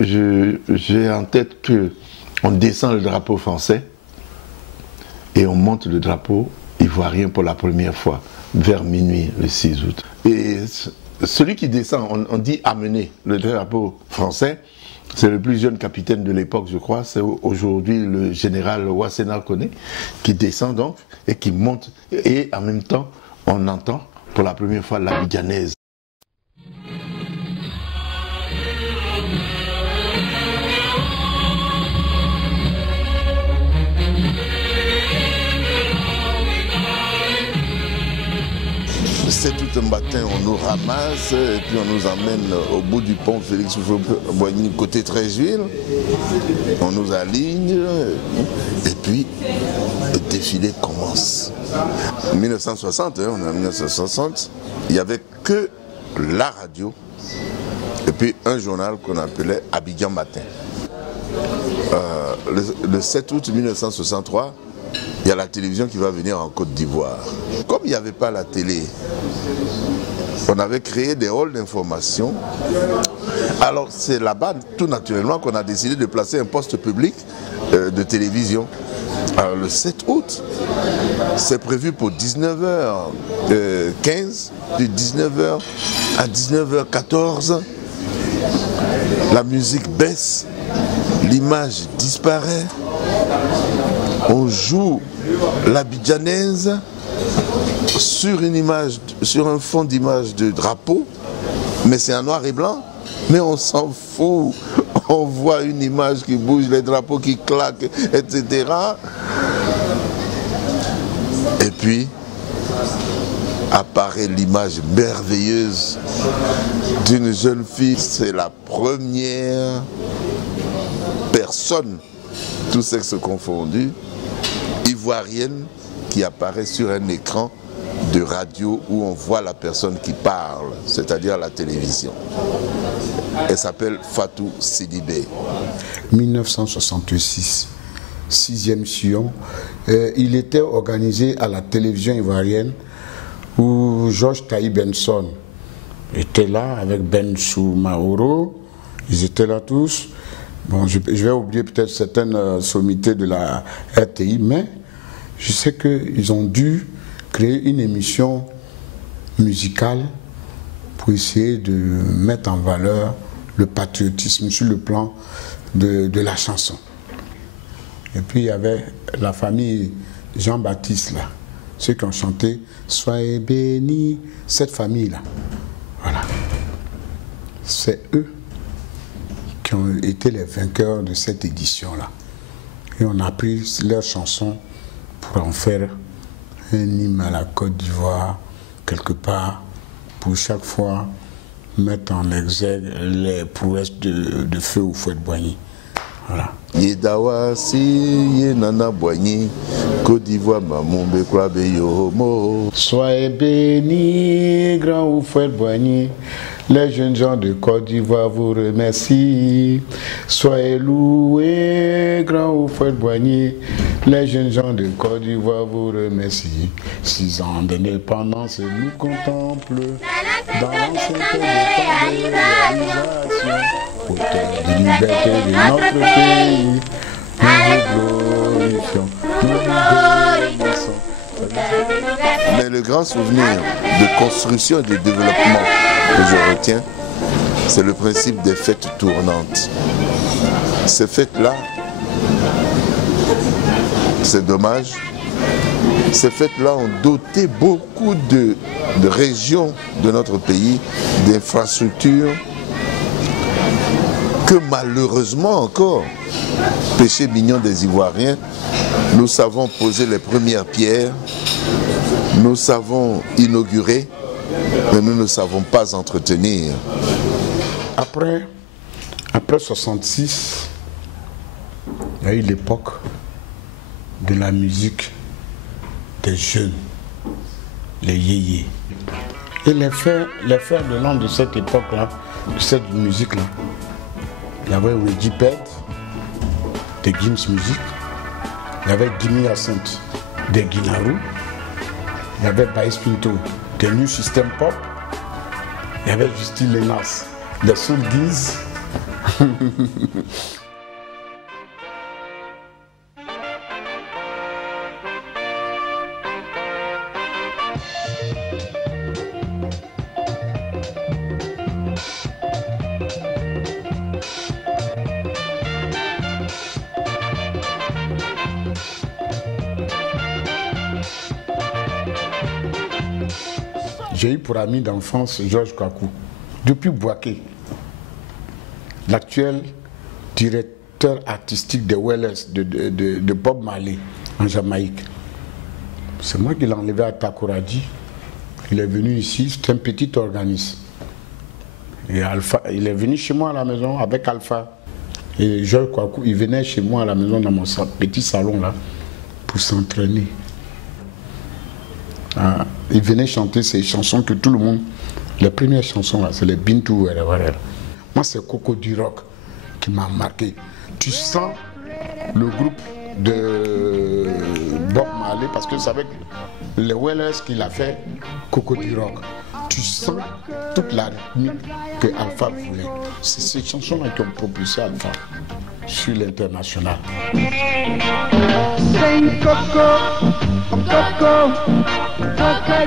j'ai en tête qu'on descend le drapeau français et on monte le drapeau ivoirien pour la première fois, vers minuit, le 6 août. Et celui qui descend, on dit amener le drapeau français, c'est le plus jeune capitaine de l'époque, je crois, c'est aujourd'hui le général Ouassena Koné, qui descend donc et qui monte, et en même temps, on entend pour la première fois l'abidjanaise. C'est tout un matin, on nous ramasse et puis on nous emmène au bout du pont Félix Houphouët-Boigny, côté Treichville. On nous aligne et puis le défilé commence. En 1960, on est en 1960, il n'y avait que la radio et puis un journal qu'on appelait Abidjan Matin. Le 7 août 1963, il y a la télévision qui va venir en Côte d'Ivoire. Comme il n'y avait pas la télé, on avait créé des halls d'information. Alors c'est là-bas, tout naturellement, qu'on a décidé de placer un poste public de télévision. Alors le 7 août, c'est prévu pour 19h15, de 19h à 19h14. La musique baisse, l'image disparaît. On joue l'abidjanaise sur une image, sur un fond d'image de drapeau, mais c'est en noir et blanc. Mais on s'en fout. On voit une image qui bouge, les drapeaux qui claquent, etc. Et puis apparaît l'image merveilleuse d'une jeune fille. C'est la première personne, tous sexes confondus, ivoirienne, qui apparaît sur un écran de radio où on voit la personne qui parle, c'est-à-dire la télévision. Elle s'appelle Fatou Sidibé. 1966, 6e sillon. Il était organisé à la télévision ivoirienne où Georges Taï Benson était là avec Ben Soumaoro. Ils étaient là tous. Bon, je vais oublier peut-être certaines sommités de la RTI, mais je sais qu'ils ont dû créer une émission musicale pour essayer de mettre en valeur le patriotisme sur le plan de la chanson. Et puis il y avait la famille Jean-Baptiste là, ceux qui ont chanté « Soyez bénis », cette famille-là. Voilà. C'est eux qui ont été les vainqueurs de cette édition-là. Et on a pris leurs chansons pour en faire un hymne à la Côte d'Ivoire, quelque part, pour chaque fois mettre en exergue les prouesses de feu Houphouët-Boigny. Voilà. Yedawa si ye nana Boigny, Côte d'Ivoire mamombe kwabe yomo. Soyez bénis, grand Houphouët-Boigny. Les jeunes gens de Côte d'Ivoire vous remercient. Soyez loués, grand Houphouët-Boigny. Les jeunes gens de Côte d'Ivoire vous remercient. 6 ans d'indépendance nous contemplent. Dans l'ancienneté de réalisation, auteur de liberté de notre pays. Nous glorifions, nous glorifions. Mais le grand souvenir de construction et de développement que je retiens, c'est le principe des fêtes tournantes. Ces fêtes-là, c'est dommage, ces fêtes-là ont doté beaucoup de régions de notre pays d'infrastructures que malheureusement encore, péché mignon des Ivoiriens, nous savons poser les premières pierres, nous savons inaugurer, mais nous ne savons pas entretenir. Après 66, il y a eu l'époque de la musique des jeunes, les yéyés. Et les fers de lance de cette époque-là, de cette musique-là, il y avait Reggie Ped, de Gims Music, il y avait Gimme Hyacinthe, de Guinaru, il y avait Baïs Pinto, de New System Pop, il y avait Justine Lenas, de Soul Guise, J'ai eu pour ami d'enfance Georges Kwaku, depuis Bouaké, l'actuel directeur artistique des Wailers de Bob Marley en Jamaïque. C'est moi qui l'ai enlevé à Takoradi. Il est venu ici, c'est un petit organisme. Et Alpha, il est venu chez moi à la maison avec Alpha. Et Georges Kwaku, il venait chez moi à la maison dans mon petit salon là pour s'entraîner. Ah, il venait chanter ces chansons que tout le monde, les premières chansons là, c'est les Bintou Werewere. Moi c'est Coco du Rock qui m'a marqué. Tu sens le groupe de Bob Marley parce que c'est avec les Wailers qu'il a fait Coco du Rock. Tu sens toute la rythmique que Alpha voulait. C'est ces chansons là qui ont propulsé Alpha sur l'international. Coco, Coco, Coco,